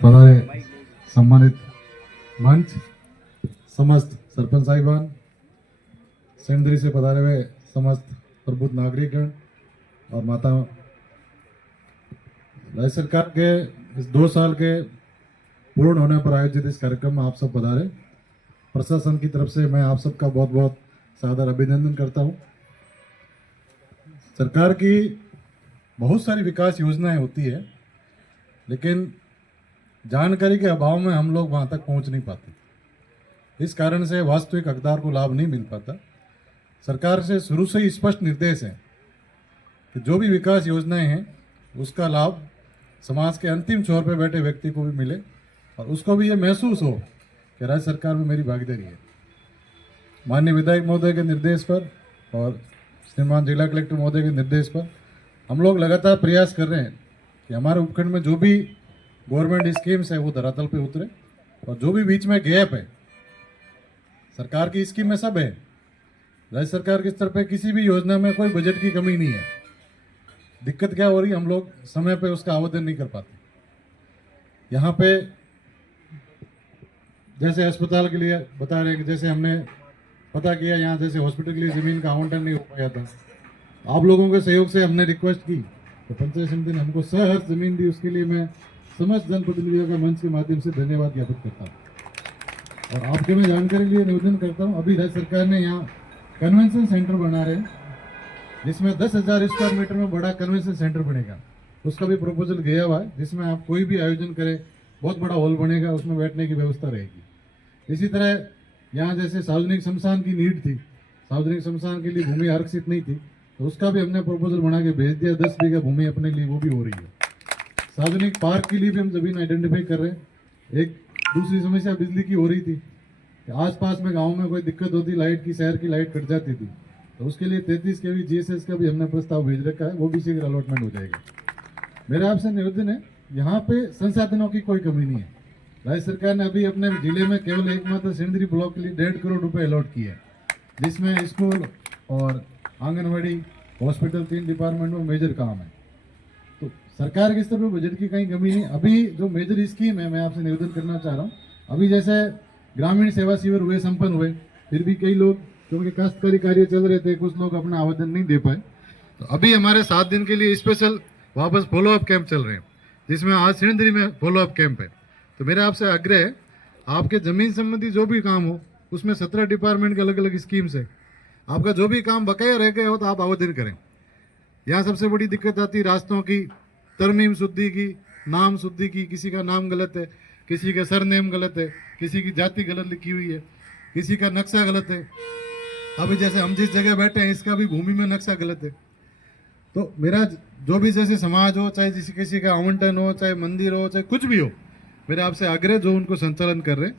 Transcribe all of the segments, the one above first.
पधारे सम्मानित मंच, समस्त सरपंच साहिबान, सेंद्री से पधारे हुए समस्त प्रबुद्ध नागरिकगण और माता, राज्य सरकार के इस 2 साल के पूर्ण होने पर आयोजित इस कार्यक्रम में आप सब पधारे। प्रशासन की तरफ से मैं आप सबका बहुत बहुत सादर अभिनंदन करता हूं। सरकार की बहुत सारी विकास योजनाएं होती है, लेकिन जानकारी के अभाव में हम लोग वहां तक पहुंच नहीं पाते। इस कारण से वास्तविक हकदार को लाभ नहीं मिल पाता। सरकार से शुरू से ही स्पष्ट निर्देश है कि जो भी विकास योजनाएं हैं उसका लाभ समाज के अंतिम छोर पर बैठे व्यक्ति को भी मिले और उसको भी ये महसूस हो कि राज्य सरकार में मेरी भागीदारी है। माननीय विधायक महोदय के निर्देश पर और श्रीमान जिला कलेक्टर महोदय के निर्देश पर हम लोग लगातार प्रयास कर रहे हैं कि हमारे उपखंड में जो भी गवर्नमेंट स्कीम्स है वो धरातल पे उतरे, और जो भी बीच में गैप है, सरकार की स्कीम में सब है। राज्य सरकार के स्तर पे किसी भी योजना में कोई बजट की कमी नहीं है। दिक्कत क्या हो रही है, हम लोग समय पे उसका आवेदन नहीं कर पाते। यहाँ पे जैसे अस्पताल के लिए बता रहे हैं कि जैसे हमने पता किया, यहाँ जैसे हॉस्पिटल के लिए जमीन का आवंटन नहीं हो पाया था, आप लोगों के सहयोग से हमने रिक्वेस्ट की तो पंचायत समिति ने हमको सहर्ष जमीन दी। उसके लिए मैं समस्त जनप्रतिनिधियों का मंच के माध्यम से धन्यवाद ज्ञापित करता हूँ। और आपके मैं जानकारी के लिए निवेदन करता हूँ, अभी राज्य सरकार ने यहाँ कन्वेंशन सेंटर बना रहे हैं, जिसमें 10,000 स्क्वायर मीटर में बड़ा कन्वेंशन सेंटर बनेगा। उसका भी प्रपोजल गया हुआ है, जिसमें आप कोई भी आयोजन करें, बहुत बड़ा हॉल बनेगा, उसमें बैठने की व्यवस्था रहेगी। इसी तरह यहाँ जैसे सार्वजनिक शमशान की नीड थी, सार्वजनिक शमशान के लिए भूमि आरक्षित नहीं थी, तो उसका भी हमने प्रपोजल बना के भेज दिया। 10 बीघा भूमि अपने लिए वो भी हो रही है। सार्वजनिक पार्क के लिए भी हम जमीन आइडेंटिफाई कर रहे हैं। एक दूसरी समस्या बिजली की हो रही थी कि आसपास में गांव में कोई दिक्कत होती, लाइट की, शहर की लाइट कट जाती थी, तो उसके लिए 33 kV GSS का भी हमने प्रस्ताव भेज रखा है, वो भी शीघ्र अलॉटमेंट हो जाएगा। मेरा आपसे निवेदन है, यहाँ पे संसाधनों की कोई कमी नहीं है। राज्य सरकार ने अभी अपने जिले में केवल एकमात्र सेंद्री ब्लॉक के लिए 1.5 करोड़ रुपए अलॉट किए हैं, जिसमें स्कूल और आंगनबाड़ी, हॉस्पिटल, 3 डिपार्टमेंट में मेजर काम है। तो सरकार के स्तर पर बजट की कहीं कमी नहीं। अभी जो मेजर स्कीम है, मैं आपसे निवेदन करना चाह रहा हूँ, अभी जैसे ग्रामीण सेवा शिविर हुए, संपन्न हुए, फिर भी कई लोग, क्योंकि काश्तकारी कार्य चल रहे थे, कुछ लोग अपना आवेदन नहीं दे पाए, तो अभी हमारे 7 दिन के लिए स्पेशल वापस फॉलोअप कैंप चल रहे हैं, जिसमें आज सिणधरी में फॉलोअप कैंप है। तो मेरा आपसे आग्रह है, आपके जमीन संबंधी जो भी काम हो, उसमें 17 डिपार्टमेंट के अलग अलग स्कीम्स है। आपका जो भी काम बकाया रह गया हो तो आप आवेदन करें। यहाँ सबसे बड़ी दिक्कत आती है रास्तों की, तरमीम शुद्धि की, नाम शुद्धि की। किसी का नाम गलत है, किसी का सरनेम गलत है, किसी की जाति गलत लिखी हुई है, किसी का नक्शा गलत है। अभी जैसे हम जिस जगह बैठे हैं, इसका भी भूमि में नक्शा गलत है। तो मेरा जो भी जैसे समाज हो, चाहे किसी का आवंटन हो, चाहे मंदिर हो, चाहे कुछ भी हो, मेरा आपसे आग्रह, जो उनको संचालन कर रहे हैं,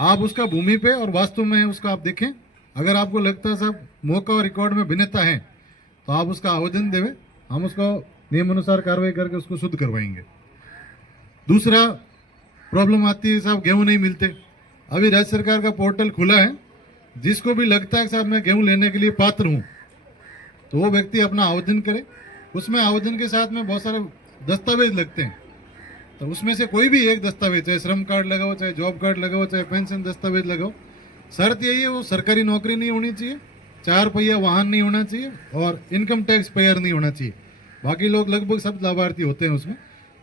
आप उसका भूमि पे और वास्तु में है उसका आप देखें। अगर आपको लगता है सब मौका और रिकॉर्ड में भिन्नता है, तो आप उसका आवेदन देवें, हम उसको नियम अनुसार कार्रवाई करके उसको शुद्ध करवाएंगे। दूसरा प्रॉब्लम आती है, साहब गेहूं नहीं मिलते। अभी राज्य सरकार का पोर्टल खुला है, जिसको भी लगता है कि साहब मैं गेहूं लेने के लिए पात्र हूं, तो वो व्यक्ति अपना आवेदन करे। उसमें आवेदन के साथ में बहुत सारे दस्तावेज लगते हैं, तो उसमें से कोई भी एक दस्तावेज, चाहे श्रम कार्ड लगाओ, चाहे जॉब कार्ड लगाओ, चाहे पेंशन दस्तावेज लगाओ। शर्त यही है, वो सरकारी नौकरी नहीं होनी चाहिए, 4 पहिया वाहन नहीं होना चाहिए और इनकम टैक्स पेयर नहीं होना चाहिए। बाकी लोग लगभग सब लाभार्थी होते हैं उसमें।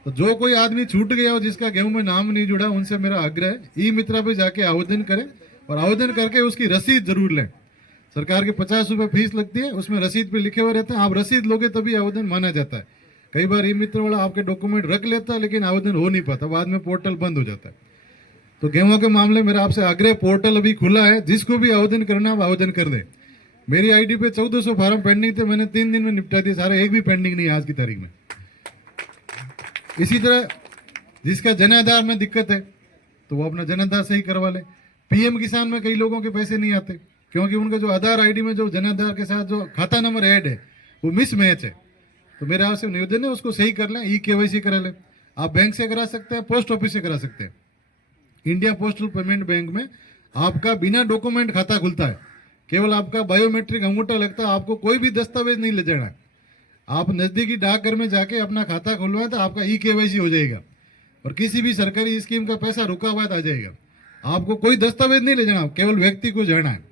तो जो कोई आदमी छूट गया हो, जिसका गेहूं में नाम नहीं जुड़ा, उनसे मेरा आग्रह है, ई मित्रा पे जाके आवेदन करें और आवेदन करके उसकी रसीद जरूर लें। सरकार के 50 रुपये फीस लगती है, उसमें रसीद पे लिखे हुए रहते हैं। आप रसीद लोगे तभी आवेदन माना जाता है। कई बार ई मित्र वाला आपके डॉक्यूमेंट रख लेता है, लेकिन आवेदन हो नहीं पाता, बाद में पोर्टल बंद हो जाता है। तो गेहूं के मामले मेरा आपसे आग्रह, पोर्टल अभी खुला है, जिसको भी आवेदन करना आप आवेदन कर दें। मेरी आईडी पे 1400 फार्म पेंडिंग थे, मैंने 3 दिन में निपटा दिए सारे, एक भी पेंडिंग नहीं आज की तारीख में। इसी तरह जिसका जन आधार में दिक्कत है, तो वो अपना जन आधार सही करवा ले। पीएम किसान में कई लोगों के पैसे नहीं आते, क्योंकि उनका जो आधार आईडी में जो जन आधार के साथ जो खाता नंबर ऐड है, वो मिसमैच है। तो मेरा आपसे निवेदन है, उसको सही कर लें, ई KYC करा लें। आप बैंक से करा सकते हैं, पोस्ट ऑफिस से करा सकते हैं। इंडिया पोस्टल पेमेंट बैंक में आपका बिना डॉक्यूमेंट खाता खुलता है, केवल आपका बायोमेट्रिक अंगूठा लगता है, आपको कोई भी दस्तावेज नहीं ले जाना है। आप नजदीकी डाकघर में जाके अपना खाता खुलवाएं तो आपका ई KYC हो जाएगा। और किसी भी सरकारी स्कीम का पैसा रुका हुआ आ जाएगा। आपको कोई दस्तावेज नहीं ले जाना, केवल व्यक्ति को जाना है,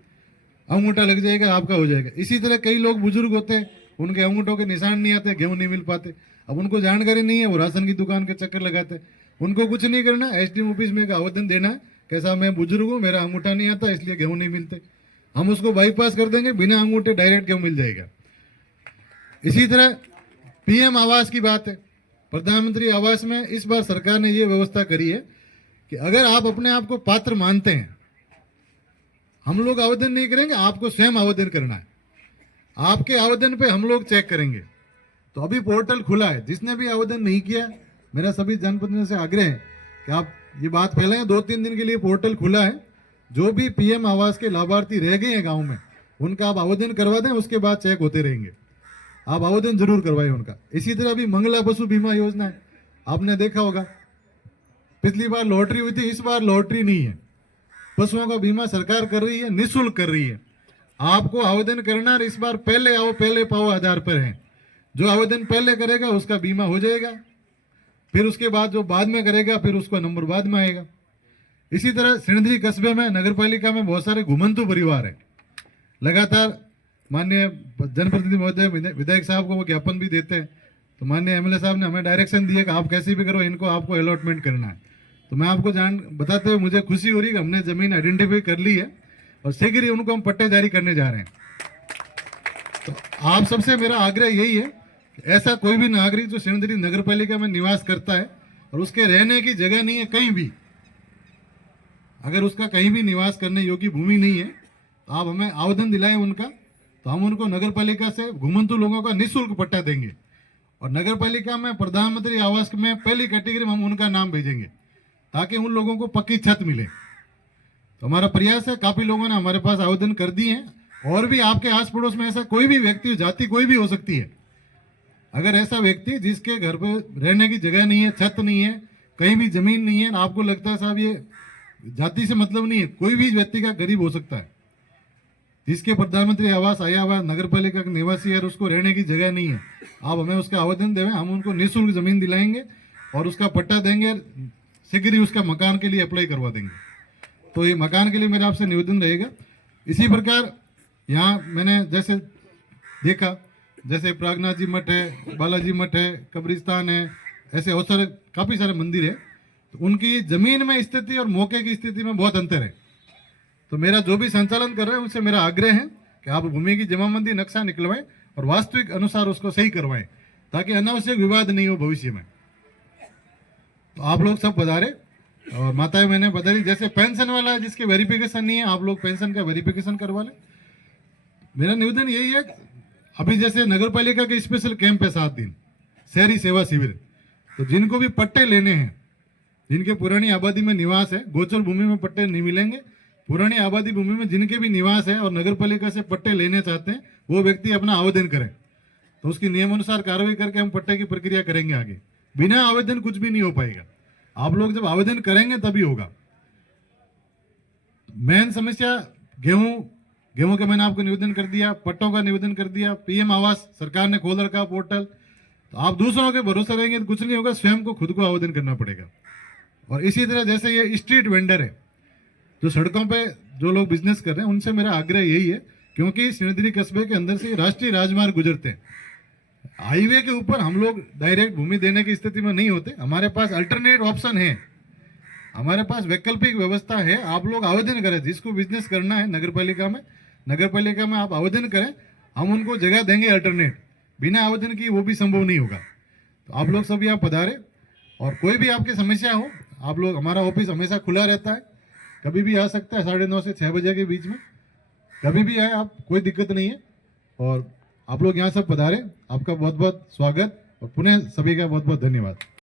अंगूठा लग जाएगा, आपका हो जाएगा। इसी तरह कई लोग बुजुर्ग होते हैं, उनके अंगूठों के निशान नहीं आते, गेहूं नहीं मिल पाते, अब उनको जानकारी नहीं है, वो राशन की दुकान के चक्कर लगाते। उनको कुछ नहीं करना, एसडीएम ऑफिस में एक आवेदन देना है, कैसा मैं बुजुर्ग हूँ, मेरा अंगूठा नहीं आता इसलिए गेहूं नहीं मिलते, हम उसको बाईपास कर देंगे, बिना अंगूठे डायरेक्ट गेहूं मिल जाएगा। इसी तरह पीएम आवास की बात है, प्रधानमंत्री आवास में इस बार सरकार ने ये व्यवस्था करी है कि अगर आप अपने आप को पात्र मानते हैं, हम लोग आवेदन नहीं करेंगे, आपको स्वयं आवेदन करना है, आपके आवेदन पे हम लोग चेक करेंगे। तो अभी पोर्टल खुला है, जिसने भी आवेदन नहीं किया, मेरा सभी जनप्रतिनिधियों से आग्रह है कि आप ये बात फैलाएं। 2-3 दिन के लिए पोर्टल खुला है, जो भी पीएम आवास के लाभार्थी रह गए हैं गांव में, उनका आप आवेदन करवा दें, उसके बाद चेक होते रहेंगे, आप आवेदन जरूर करवाएं उनका। इसी तरह अभी मंगला पशु बीमा योजना है, आपने देखा होगा, पिछली बार लॉटरी हुई थी, इस बार लॉटरी नहीं है, पशुओं का बीमा सरकार कर रही है, निःशुल्क कर रही है। आपको आवेदन करना, और इस बार पहले आओ पहले पाओ आधार पर है, जो आवेदन पहले करेगा उसका बीमा हो जाएगा, फिर उसके बाद जो बाद में करेगा फिर उसका नंबर बाद में आएगा। इसी तरह सिणधरी कस्बे में नगर पालिका में बहुत सारे घुमंतु परिवार हैं, लगातार माननीय जनप्रतिनिधि महोदय विधायक साहब को वो ज्ञापन भी देते हैं, तो माननीय एमएलए साहब ने हमें डायरेक्शन दिया कि आप कैसे भी करो, इनको आपको अलॉटमेंट करना है। तो मैं आपको बताते हुए मुझे खुशी हो रही है कि हमने जमीन आइडेंटिफाई कर ली है और शीघ्र ही उनको हम पट्टे जारी करने जा रहे हैं। तो आप सबसे मेरा आग्रह यही है कि ऐसा कोई भी नागरिक जो सिणधरी नगर पालिका में निवास करता है और उसके रहने की जगह नहीं है कहीं भी, अगर उसका कहीं भी निवास करने योग्य भूमि नहीं है, तो आप हमें आवेदन दिलाएं उनका, तो हम उनको नगर पालिका से घुमंतु लोगों का निःशुल्क पट्टा देंगे। और नगर पालिका में प्रधानमंत्री आवास में पहली कैटेगरी में हम उनका नाम भेजेंगे, ताकि उन लोगों को पक्की छत मिले। तो हमारा प्रयास है, काफी लोगों ने हमारे पास आवेदन कर दिए हैं, और भी आपके आस पड़ोस में ऐसा कोई भी व्यक्ति, जाति कोई भी हो सकती है, अगर ऐसा व्यक्ति जिसके घर पे रहने की जगह नहीं है, छत नहीं है, कहीं भी जमीन नहीं है, आपको लगता है साहब ये जाति से मतलब नहीं है, कोई भी व्यक्ति का गरीब हो सकता है, जिसके प्रधानमंत्री आवास आया हुआ नगर पालिका का निवासी है और उसको रहने की जगह नहीं है, आप हमें उसका आवेदन देवें, हम उनको निःशुल्क जमीन दिलाएंगे और उसका पट्टा देंगे, शीघ्र ही उसका मकान के लिए अप्लाई करवा देंगे। तो ये मकान के लिए मेरा आपसे निवेदन रहेगा। इसी प्रकार यहाँ मैंने जैसे देखा, जैसे प्रागनाथ जी मठ है, बालाजी मठ है, कब्रिस्तान है, ऐसे और सारे काफ़ी सारे मंदिर है, तो उनकी जमीन में स्थिति और मौके की स्थिति में बहुत अंतर है। तो मेरा जो भी संचालन कर रहे हैं उनसे मेरा आग्रह है कि आप भूमि की जमाबंदी नक्शा निकलवाएं और वास्तविक अनुसार उसको सही करवाएं, ताकि अनावश्यक विवाद नहीं हो भविष्य में। तो आप लोग सब पधारे, और माताएं मैंने बता दी, जैसे पेंशन वाला है जिसके वेरिफिकेशन नहीं है, आप लोग पेंशन का वेरिफिकेशन करवा लें। मेरा निवेदन यही है, अभी जैसे नगर पालिका के स्पेशल कैंप है 7 दिन शहरी सेवा शिविर, तो जिनको भी पट्टे लेने हैं, जिनके पुरानी आबादी में निवास है, गोचर भूमि में पट्टे नहीं मिलेंगे, पुरानी आबादी भूमि में जिनके भी निवास है और नगर पालिका से पट्टे लेने चाहते हैं, वो व्यक्ति अपना आवेदन करें, तो उसकी नियमानुसार कार्रवाई करके हम पट्टे की प्रक्रिया करेंगे आगे। बिना आवेदन कुछ भी नहीं हो पाएगा, आप लोग जब आवेदन करेंगे तभी होगा। मेन समस्या गेहूं का मैंने आपको निवेदन कर दिया, पट्टों का निवेदन कर दिया, पीएम आवास सरकार ने खोल रखा पोर्टल, तो आप दूसरों के भरोसे रहेंगे तो कुछ नहीं होगा, स्वयं को खुद को आवेदन करना पड़ेगा। और इसी तरह जैसे ये स्ट्रीट वेंडर है, जो सड़कों पे जो लोग बिजनेस कर रहे हैं, उनसे मेरा आग्रह यही है, क्योंकि सिणधरी कस्बे के अंदर से राष्ट्रीय राजमार्ग गुजरते हैं, हाईवे के ऊपर हम लोग डायरेक्ट भूमि देने की स्थिति में नहीं होते, हमारे पास अल्टरनेट ऑप्शन है, हमारे पास वैकल्पिक व्यवस्था है। आप लोग आवेदन करें, जिसको बिजनेस करना है नगर पालिका में आप आवेदन करें, हम उनको जगह देंगे अल्टरनेट, बिना आवेदन की वो भी संभव नहीं होगा। तो आप लोग सभी आप पधारे, और कोई भी आपकी समस्या हो, आप लोग, हमारा ऑफिस हमेशा खुला रहता है, कभी भी आ सकता है, 9:30 से 6 बजे के बीच में कभी भी आए आप, कोई दिक्कत नहीं है। और आप लोग यहाँ सब पधारे, आपका बहुत बहुत स्वागत, और पुनः सभी का बहुत बहुत धन्यवाद।